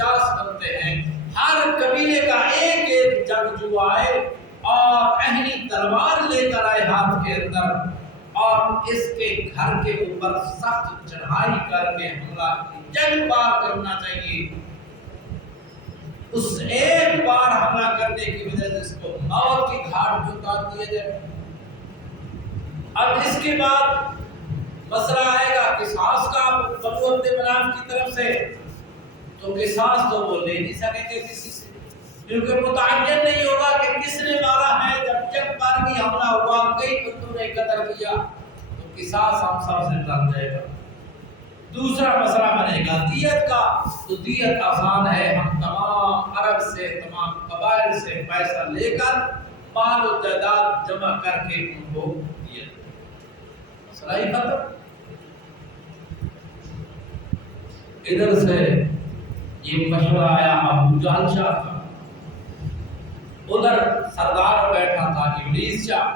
50 بنتے ہیں، ہر قبیلے کا ایک ایک جنگجو آئے اور اہلی تلوار لے کر آئے ہاتھ کے اندر، اور اس کے گھر کے اوپر سخت چڑھائی کر کے حملہ کی۔ جنگ بار کرنا چاہیے، اس ایک بار حملہ کرنے کی وجہ سے اس کو موت کی گھاٹ پہ اتار دیا جائے۔ اب اس کے بعد مسئلہ آئے گا قصاص کا بنو عبد مناف کی طرف سے، تو قصاص تو وہ لے نہیں سکیں گے کسی سے، کیونکہ متعین نہیں ہوگا کہ کس نے مارا ہے۔ جب یک بار بھی حملہ ہوا، کئی بندوں نے قتل کیا، تو قصاص ہم سب سے ٹل جائے گا۔ دوسرا مسئلہ بنے گا دیت کا، تو دیت آسان ہے، ہم تمام عرب سے، تمام قبائل سے پیسہ لے کر مال و جائیداد جمع کر کے ان کو دیت، مسئلہ ہی ختم۔ ادھر سے یہ مشورہ آیا ابو جہل شاہ کا، ادھر سردار بیٹھا تھا ابلیس شاہ،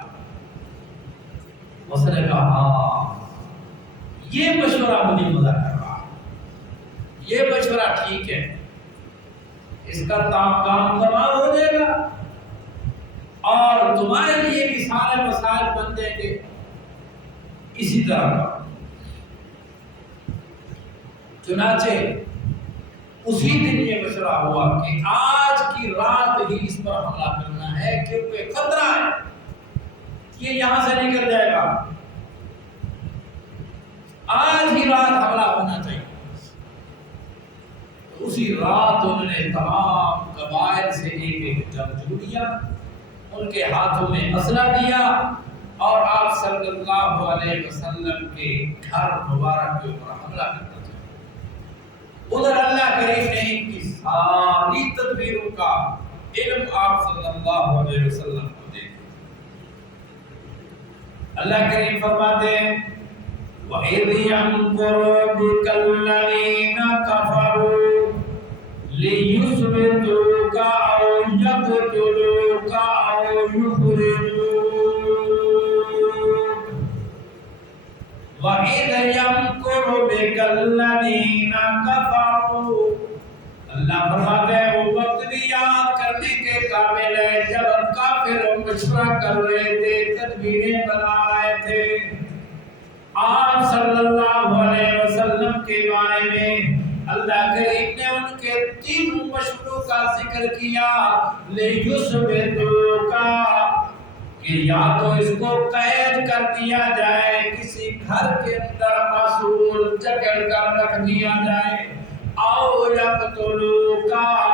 اس نے کہا ہاں یہ مشورہ مجھے مزہ کر رہا ہے، یہ مشورہ ٹھیک ہے، اس کا کام تمام ہو جائے گا اور تمہارے لیے بھی سارے مسائل بن جائیں گے۔ اسی طرح کا چنانچہ اسی دن یہ مشورہ ہوا کہ آج کی رات ہی اس پر حملہ کرنا ہے، کیونکہ خطرہ ہے کہ یہ یہاں سے نکل جائے گا، آج ہی رات حملہ ہونا چاہیے۔ تو اسی رات انہوں نے تمام قبائل سے ایک ایک جنگجو لیا، ان کے ہاتھوں میں اسلحہ دیا اور آپ صلی اللہ علیہ وسلم کے گھر مبارک کے اوپر حملہ کرنا چاہیے۔ ادھر اللہ کریم نے ان کی ساری تدبیروں کا علم آپ صلی اللہ علیہ وسلم کو دے دیا۔ اللہ کریم فرماتے ہیں وَإِذْ يَمْكُرُ بِكَ الَّذِينَ كَفَرُوا لِيُثْبِتُوكَ أَوْ يَقْتُلُوكَ أَوْ يُخْرِجُوكَ وَإِذْ يَمْكُرُ بِكَ الَّذِينَ كَفَرُوا، اللہ فرماتے ہیں وہ وقت بھی یاد کرنے کے قابل ہے جب کافر مشورہ کر رہے تھے، تدبیریں بنا رہے تھے آپ صلی اللہ علیہ وسلم کے بارے میں۔ اللہ کریم نے ان کے تین مشوروں کا ذکر کیا، لِيُثْبِتُوكَ، کہ یا تو اس کو قید کر دیا جائے، کسی گھر کے اندر محصول جکڑ کر رکھ دیا جائے، او یقتلوا،